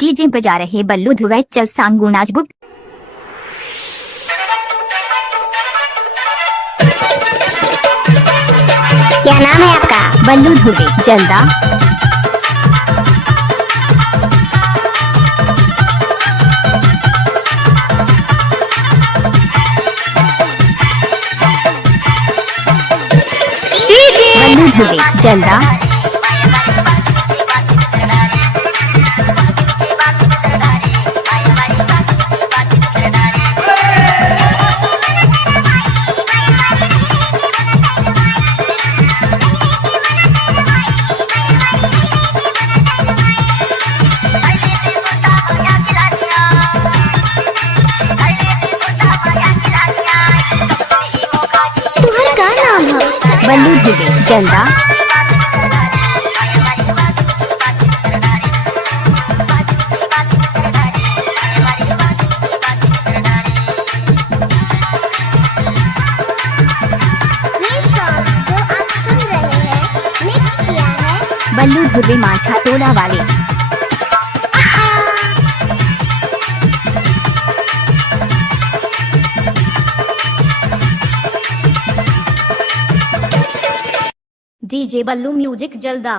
DJ बजा रहे बल्लू ध्रुव चल सांगू नाचबुक। क्या नाम है आपका? बल्लू ध्रुवे जल्दा। बल्लू ध्रुवे जल्दा। तुम्हारा क्या नाम है? बल्लू ध्रुवे जल्दा। ये सॉन्ग जो आप सुन रहे हैं मिक्स किया है बल्लू ध्रुवे माछा टोला वाले। डीजे बल्लू म्यूजिक जल्दा।